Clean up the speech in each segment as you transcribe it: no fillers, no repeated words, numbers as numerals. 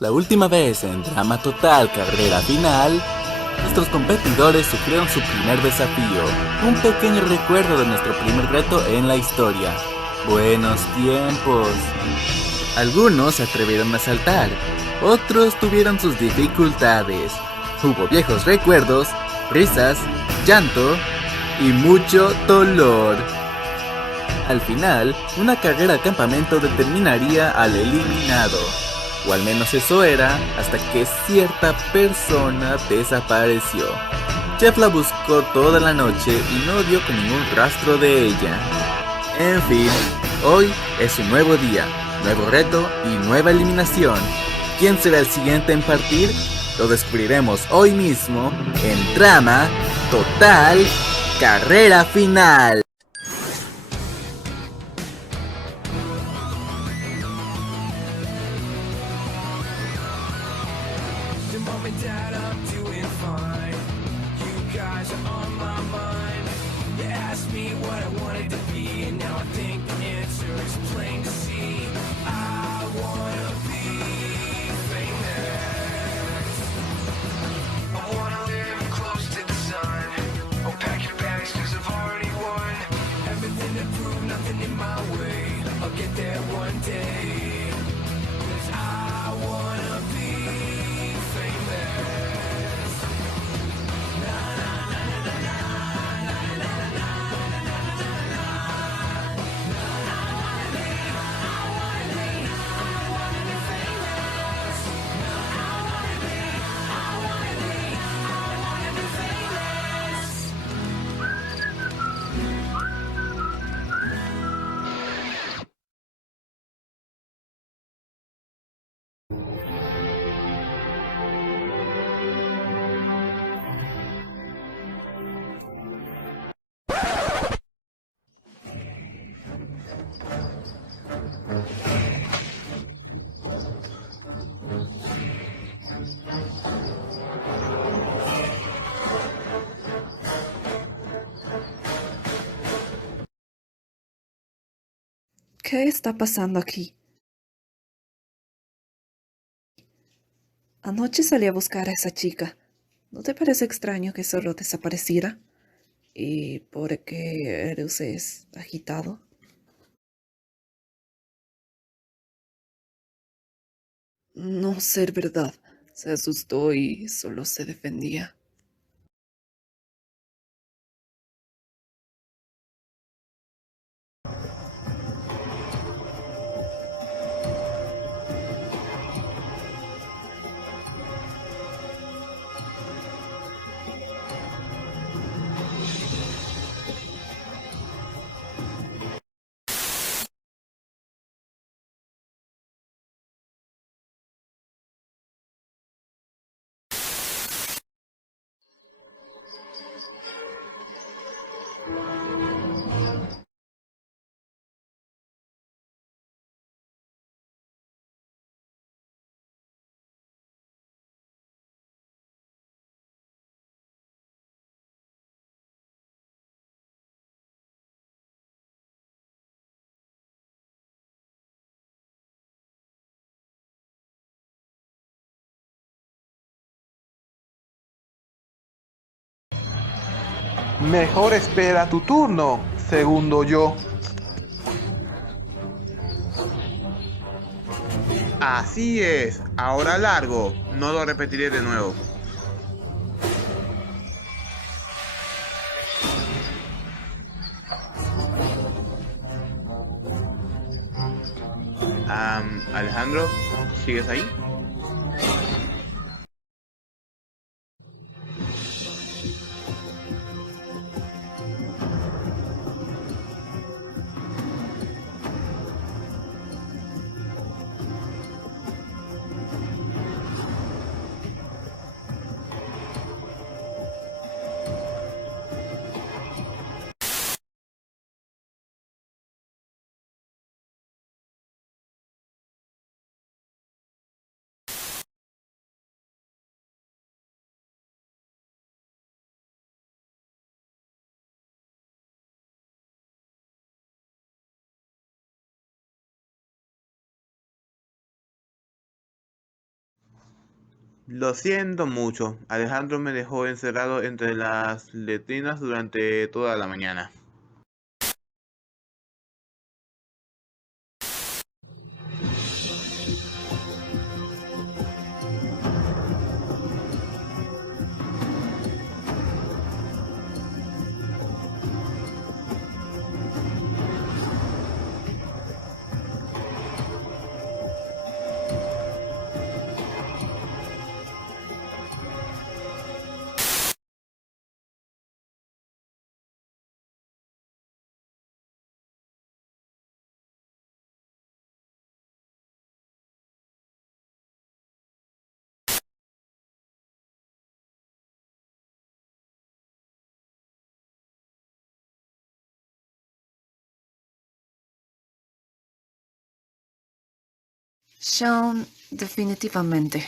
La última vez en Drama Total Carrera Final, nuestros competidores sufrieron su primer desafío, un pequeño recuerdo de nuestro primer reto en la historia. Buenos tiempos. Algunos se atrevieron a saltar, otros tuvieron sus dificultades. Hubo viejos recuerdos, risas, llanto y mucho dolor. Al final, una carrera a campamento determinaría al eliminado. O al menos eso era, hasta que cierta persona desapareció. Jeff la buscó toda la noche y no dio con ningún rastro de ella. En fin, hoy es un nuevo día, nuevo reto y nueva eliminación. ¿Quién será el siguiente en partir? Lo descubriremos hoy mismo en Drama Total Carrera Final. ¿Qué está pasando aquí? Anoche salí a buscar a esa chica. ¿No te parece extraño que solo desapareciera? ¿Y por qué eres agitado? No ser verdad. Se asustó y solo se defendía. Mejor espera tu turno, segundo yo. Así es, ahora largo, no lo repetiré de nuevo. Alejandro, ¿sigues ahí? Lo siento mucho, Alejandro me dejó encerrado entre las letrinas durante toda la mañana. Sean, definitivamente.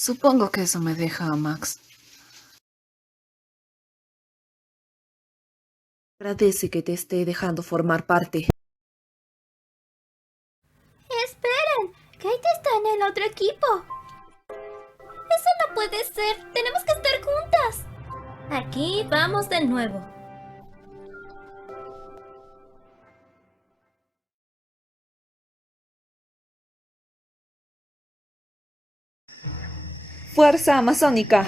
Supongo que eso me deja a Max. Agradece que te esté dejando formar parte. ¡Esperen! Kate está en el otro equipo. Eso no puede ser. Tenemos que estar juntas. Aquí vamos de nuevo. ¡Fuerza amazónica!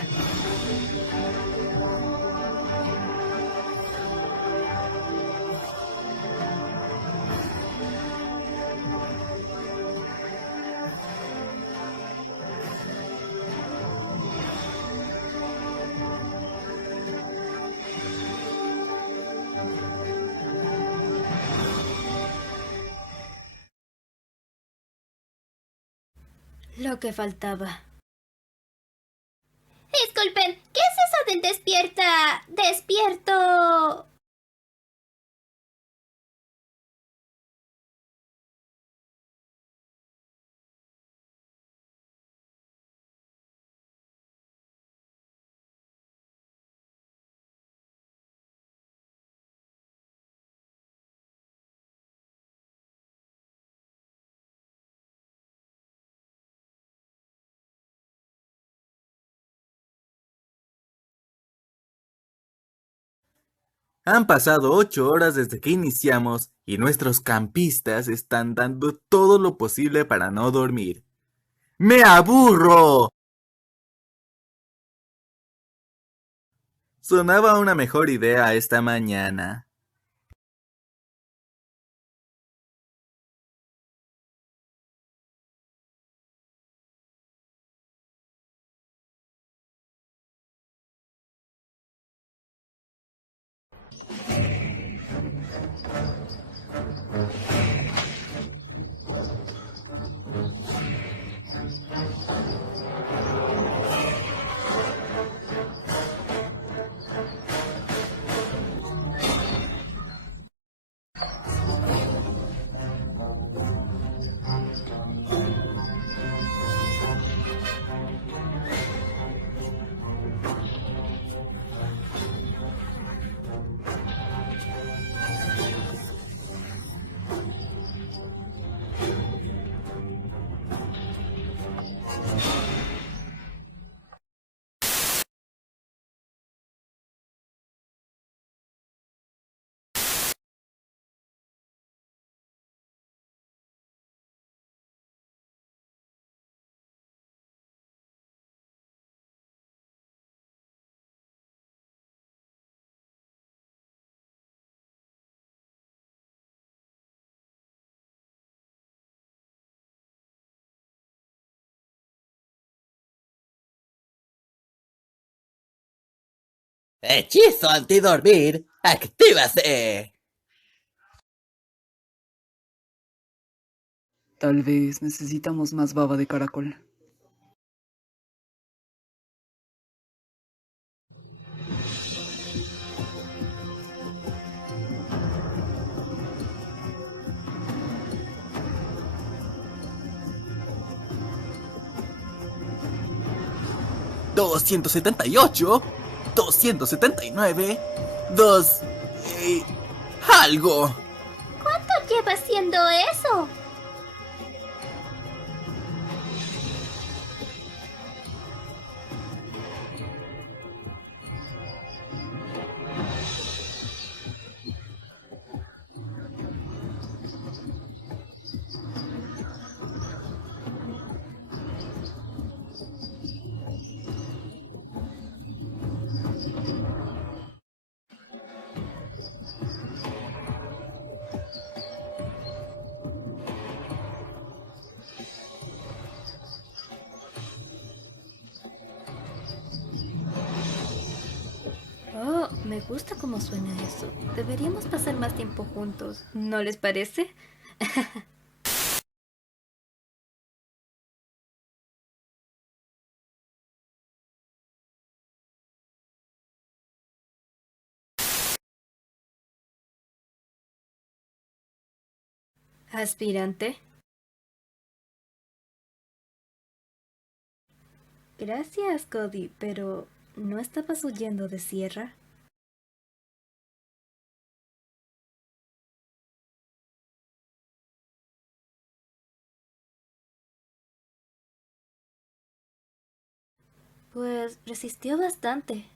Lo que faltaba. Disculpen, ¿qué es eso del despierta? Despierto. Han pasado 8 horas desde que iniciamos y nuestros campistas están dando todo lo posible para no dormir. ¡Me aburro! Sonaba una mejor idea esta mañana. Hechizo antidormir, actívase. Tal vez necesitamos más baba de caracol. $278, $279, algo. ¿Cuánto lleva haciendo eso? Oh, me gusta cómo suena eso. Deberíamos pasar más tiempo juntos, ¿no les parece? Aspirante. Gracias, Cody, pero ¿no estabas huyendo de Sierra? Pues resistió bastante.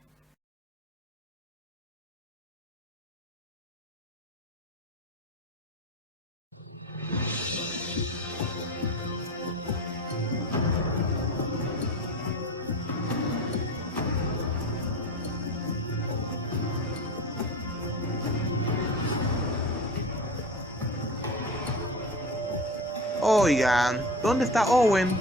Oigan, ¿dónde está Owen?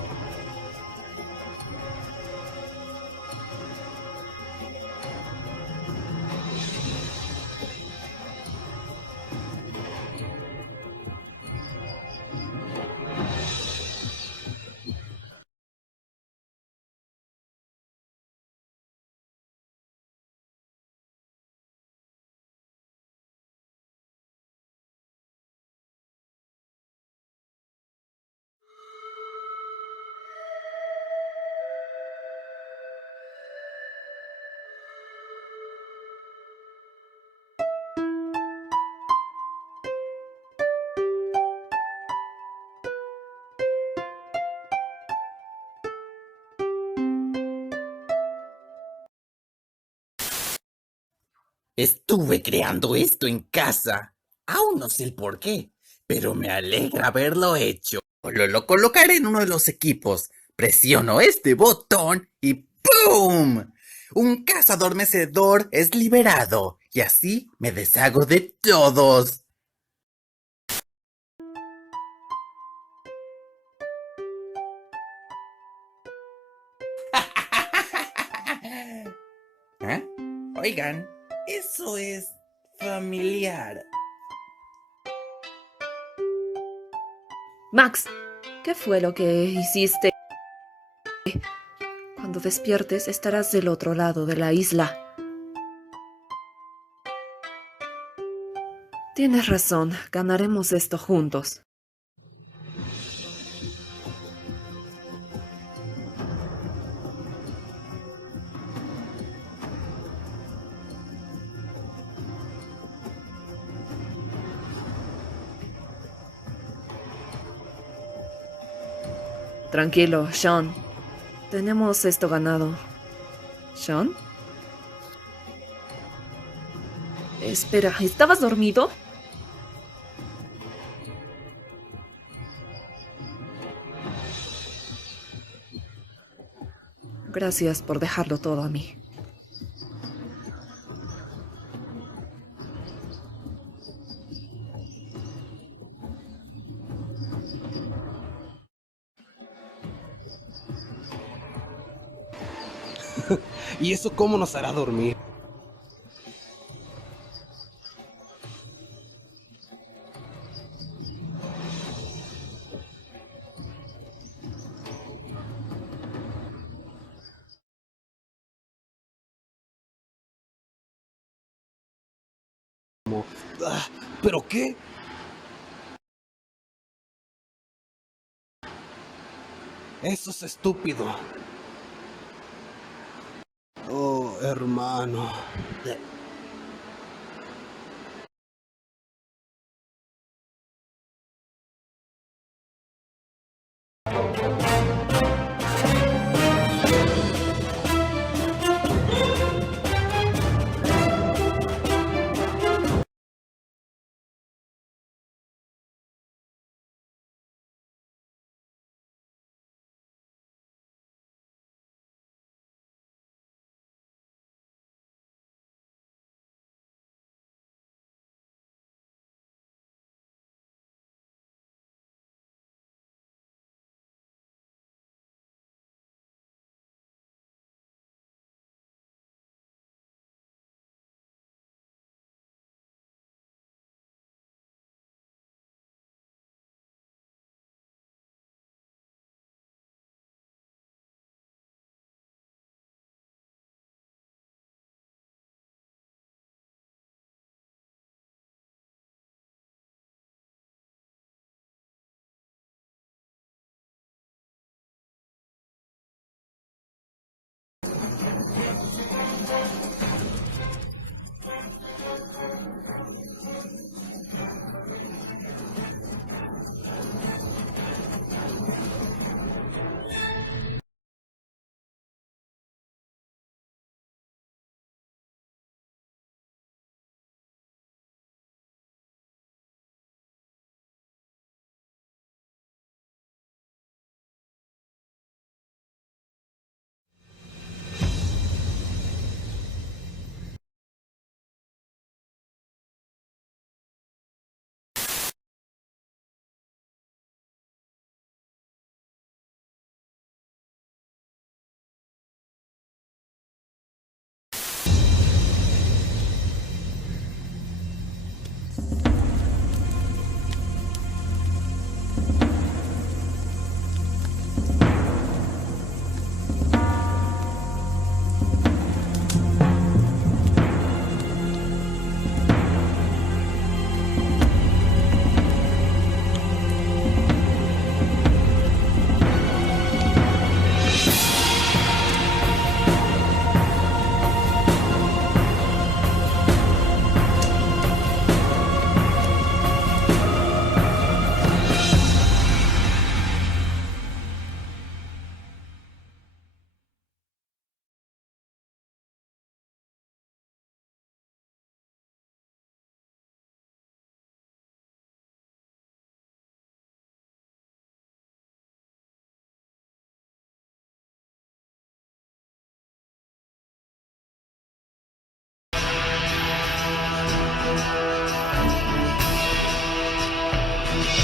Estuve creando esto en casa. Aún no sé el por qué, pero me alegra haberlo hecho. Lo colocaré en uno de los equipos. Presiono este botón y ¡pum! Un cazadormecedor es liberado y así me deshago de todos. ¿Eh? Oigan, eso es familiar. Max, ¿qué fue lo que hiciste? Cuando despiertes estarás del otro lado de la isla. Tienes razón, ganaremos esto juntos. Tranquilo, Sean. Tenemos esto ganado. ¿Sean? Espera, ¿estabas dormido? Gracias por dejarlo todo a mí. ¿Y eso cómo nos hará dormir? ¿Pero qué? Eso es estúpido. Oh, hermano.